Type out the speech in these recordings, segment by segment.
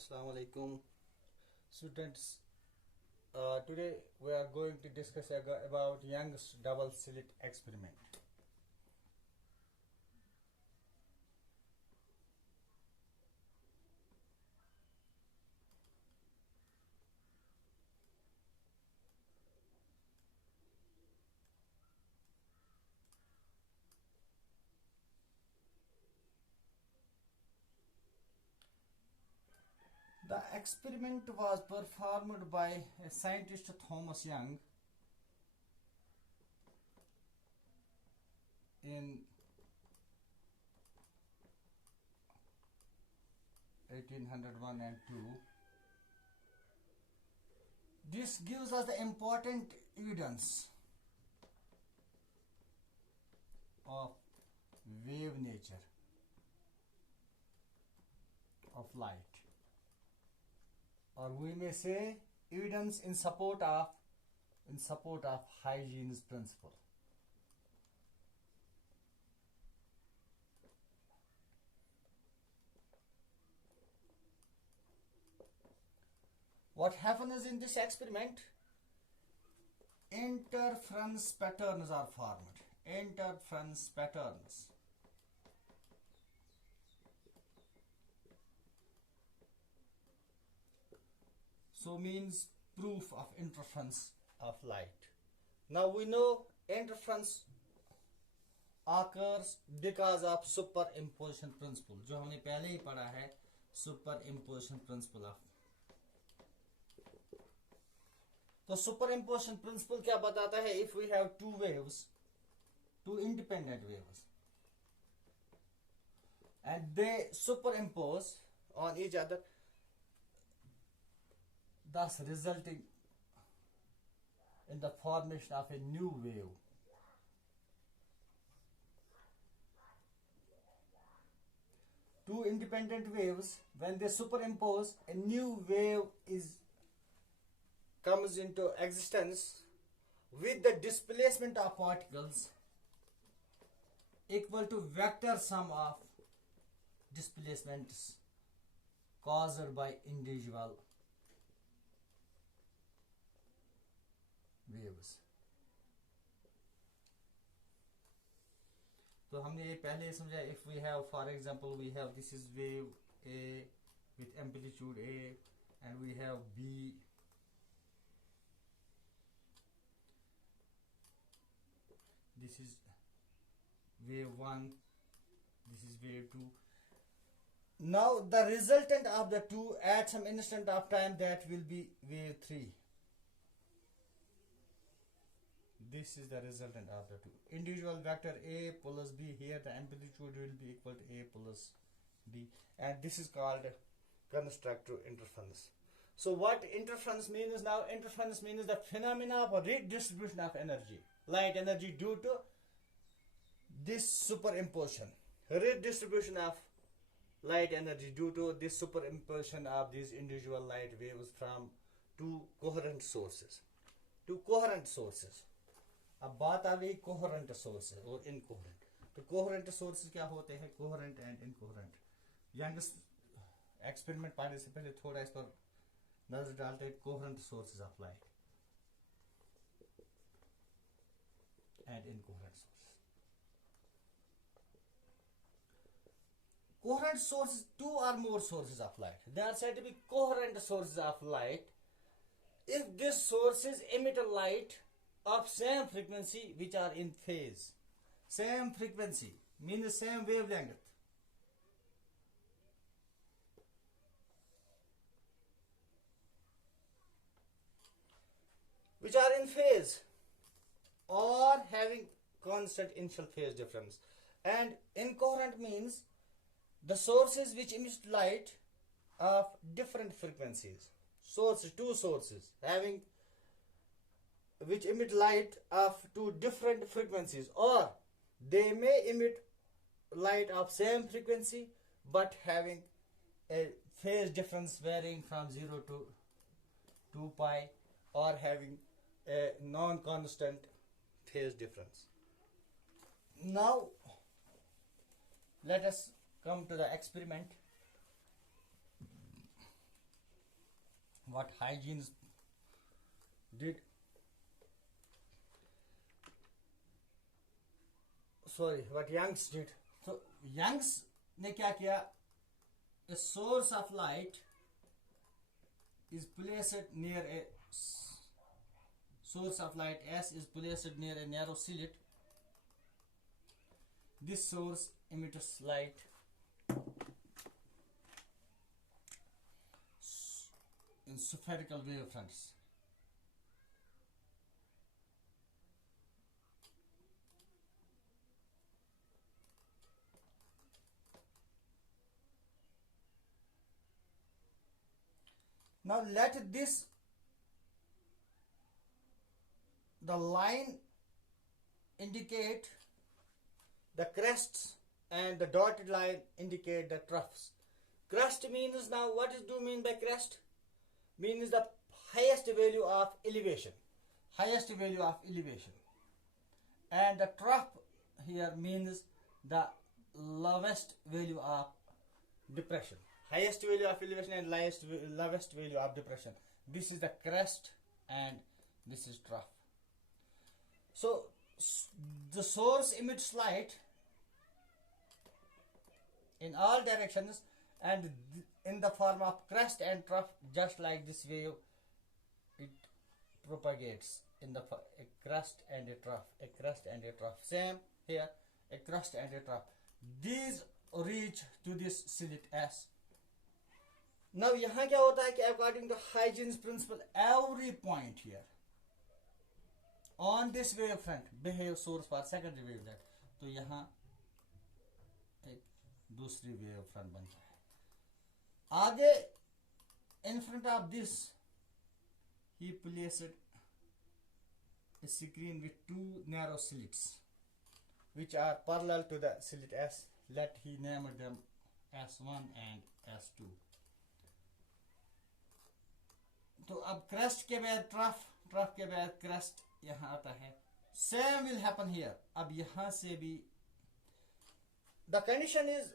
Assalamu alaikum, students. Today we are going to discuss about Young's double slit experiment. The experiment was performed by a scientist Thomas Young in 1801 and 2. This gives us the important evidence of wave nature of light, or we may say evidence in support of hygiene's principle. What happens in this experiment? Interference patterns are formed. Interference patterns. So means proof of interference of light. Now we know interference occurs because of superimposition principle, जो हमने पहले ही पढ़ा है, superimposition principle of. तो superimposition principle क्या बताता है? If we have two waves, two independent waves, and they superimpose on each other, thus resulting in the formation of a new wave. Two independent waves, when they superimpose, a new wave comes into existence with the displacement of particles equal to vector sum of displacements caused by individual waves. तो हमने ये पहले समझा, if we have, for example, we have, this is wave A with amplitude A, and we have B, this is wave 1, this is wave 2. Now the resultant of the two at some instant of time, that will be wave 3. This is the resultant of the two. Individual vector A plus B, here the amplitude will be equal to A plus B, and this is called constructive interference. So what interference means now? Interference means the phenomena of redistribution of energy, light energy, due to this superimposition. Redistribution of light energy due to this superimposition of these individual light waves from two coherent sources. अब बात आ गई coherent sources और incoherent. तो coherent sources क्या होते हैं? Coherent and incoherent. Young's experiment पढ़ने से पहले थोड़ा इस पर नजर डालते हैं. Coherent sources of light and incoherent sources. Coherent sources, two or more sources of light, they are said to be coherent sources of light if these sources emit a light of same frequency which are in phase. Same frequency means same wavelength. Which are in phase or having constant initial phase difference. And incoherent means the sources which emit light of different frequencies. Two sources having which emit light of two different frequencies, or they may emit light of same frequency but having a phase difference varying from 0 to 2 pi, or having a non-constant phase difference. Now let us come to the experiment. what hygienes did, sorry, what Young's did. So Young's ने क्या किया, a source of light is placed near a source of light S is placed near a narrow slit. This source emits light in spherical wavefronts. Now let this, the line indicate the crests and the dotted line indicate the troughs. Crest means, now what do you mean by crest? Means the highest value of elevation. Highest value of elevation. And the trough here means the lowest value of depression. Highest value of elevation and lowest value of depression. This is the crest and this is trough. So the source emits light in all directions and in the form of crest and trough, just like this wave it propagates in the a crest and a trough, a crest and a trough. Same here, a crest and a trough. These reach to this slit S. Now यहाँ क्या होता है कि according to Hygiene's principle, every point here on this wavefront behave source for secondary wavelength. तो यहाँ एक दूसरी wavefront बनता है. आगे in front of this he placed a screen with two narrow slits which are parallel to the slit S. Let he name them S1 and S2. तो अब crest के बाद trough के बाद crest यहाँ आता है. Same will happen here. अब यहाँ से भी the condition is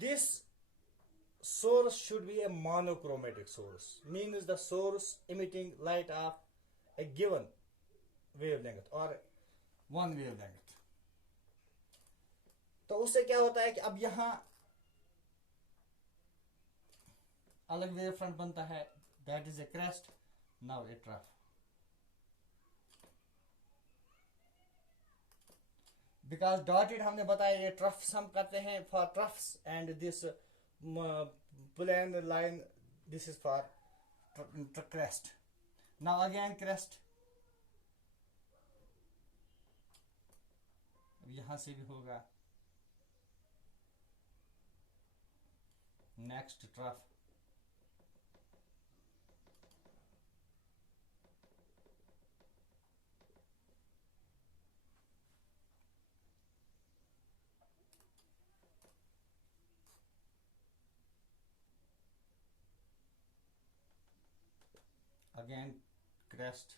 this source should be a monochromatic source, means the source emitting light of a given wavelength or one wavelength. तो उससे क्या होता है कि अब यहाँ अलग वेव फ्रंट बनता है, that is a crest, now a trough. Because dotted हमने बताया ये troughs हम करते हैं for troughs and this plain line this is for crest. Now again crest. अब यहाँ से भी होगा. Next trough. Again crest.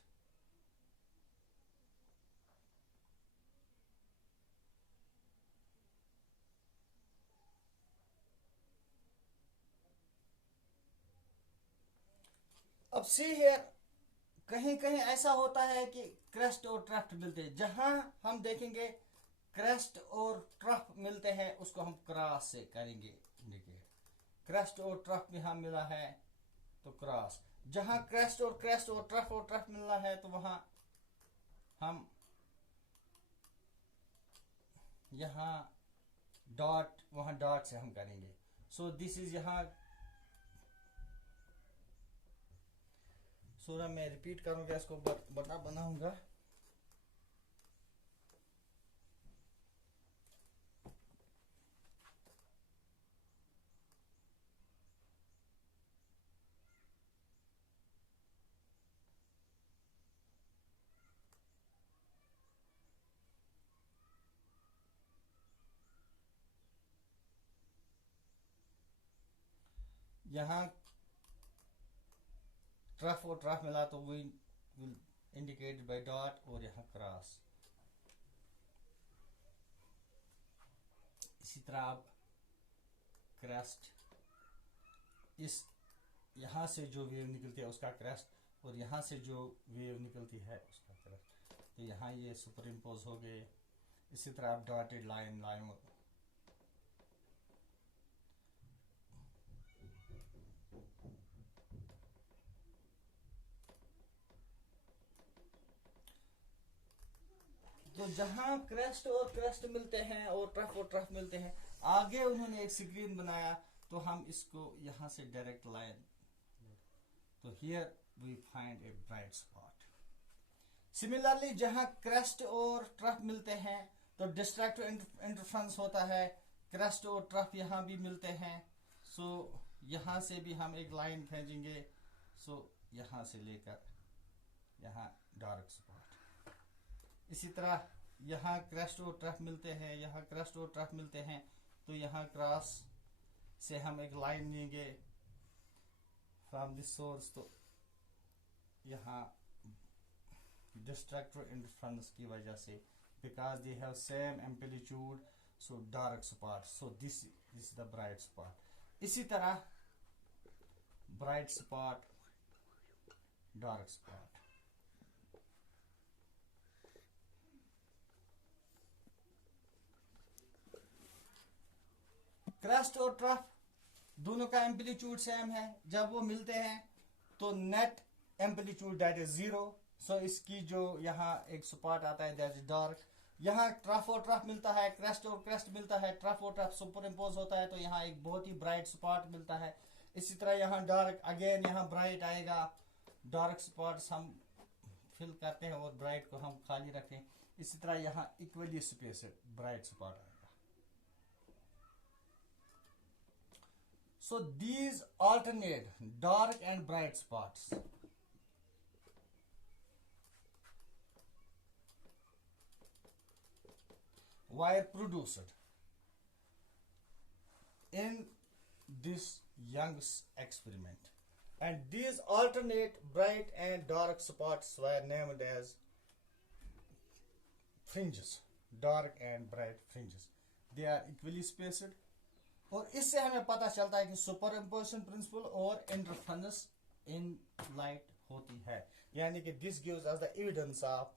अब सी हियर कहीं कहीं ऐसा होता है कि क्रेस्ट और ट्रफ मिलते हैं. जहां हम देखेंगे क्रेस्ट और ट्रफ मिलते हैं उसको हम क्रॉस से करेंगे इंडिकेट. क्रेस्ट और ट्रफ में हम मिला है तो क्रॉस. जहां क्रेस्ट और ट्रफ मिलना है तो वहां हम यहां डॉट, वहां डॉट से हम करेंगे. सो दिस इज यहां सोरा मैं रिपीट करूंगा, इसको बनाऊंगा. यहाँ ट्रफ और ट्रफ मिला तो we will indicate by dot और यहाँ क्रॉस. इसी तरह आप क्रेस्ट इस यहाँ से जो वेव निकलती है उसका क्रेस्ट और यहाँ से जो वेव निकलती है उसका क्रेस्ट, तो यहाँ ये सुपर इम्पोज हो गए। इसी तरह आप डॉटेड लाइन लाइन तो जहां क्रेस्ट और क्रेस्ट मिलते हैं और ट्रफ मिलते हैं, आगे उन्होंने एक स्क्रीन बनाया, तो हम इसको यहां से डायरेक्ट लाइन, तो here we find a bright spot. Similarly जहां क्रेस्ट और ट्रफ मिलते हैं तो डिस्ट्रैक्टिव इंटरफ्रेंस होता है, क्रेस्ट और ट्रफ यहां भी मिलते हैं, सो यहां से भी हम एक लाइन खींचेंगे, सो यहां से लेकर यहां डार्क स्पॉट। इसी तरह यहाँ क्रेस्ट और ट्रफ मिलते हैं, यहाँ क्रेस्ट और ट्रफ मिलते हैं, तो यहाँ क्रॉस से हम एक लाइन लेंगे फ्रॉम दिस सोर्स, तो यहाँ डिस्ट्रैक्टर इंटरफ्रेंस की वजह से because they have same amplitude, so dark spot, so this is the bright spot. इसी तरह bright spot, dark spot. Crest और ट्रफ दोनों का एम्पलीट्यूड सेम है, जब वो मिलते हैं तो नेट एम्पलीट्यूड दैट इज 0, सो इसकी जो यहाँ एक स्पॉट आता है दैट इज डार्क। यहाँ ट्रफ और ट्रफ मिलता है, क्रेस्ट और क्रेस्ट मिलता है, ट्रफ और ट्रफ सुपर इम्पोज होता है, तो यहाँ एक बहुत ही ब्राइट स्पॉट मिलता है। इसी तरह यहाँ डार्क, अगेन यहाँ ब्राइट आएगा, डार्क स्पॉट्स हम फिल करते हैं और ब्राइट को हम खाली रखते हैं। इसी तरह यहाँ इक्वली स्पेस ब्राइट स्पॉट आएगा। So these alternate dark and bright spots. Were produced in this Young's experiment, and these alternate bright and dark spots were named as fringes, dark and bright fringes. They are equally spaced. और इससे हमें पता चलता है कि superimposition principle और interference in light होती है, यानी कि this gives us the evidence of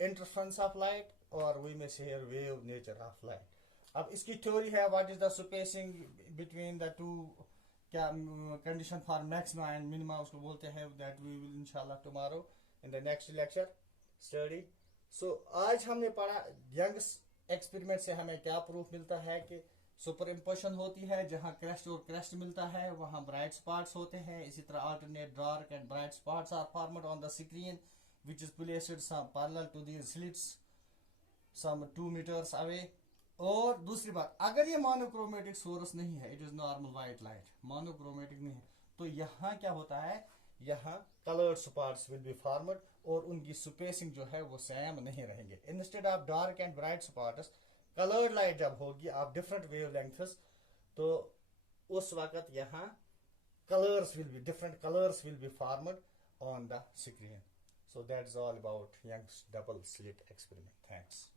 interference of light और we may say here wave nature of light. अब इसकी थ्योरी है what is the spacing between the two, क्या condition for maxima and minima उसको बोलते हैं, दैट वी विल इंशाल्लाह tomorrow in the next lecture study. So आज हमने पढ़ा यंग्स एक्सपेरिमेंट से हमें क्या प्रूफ मिलता है कि सुपर इम्पोजिशन होती है, जहां क्रेस्ट और क्रेस्ट मिलता है वहां ब्राइट स्पॉट्स होते हैं। इसी तरह alternate dark and bright spots are formed on the screen which is placed some parallel to the slits some 2 meters away. और दूसरी बात, अगर ये मोनोक्रोमेटिक सोर्स नहीं है, it is normal white light, monochromatic नहीं है, तो यहाँ क्या होता है, यहाँ coloured spots will be formed और उनकी स्पेसिंग जो है वो सेम नहीं रहेंगे। Instead of dark and bright spots, coloured light जब होगी आप डिफरेंट वेव लेंथ्स, तो उस वक्त यहाँ colours will be different, colours will be formed on the screen. So that is all about Young's double slit experiment. Thanks.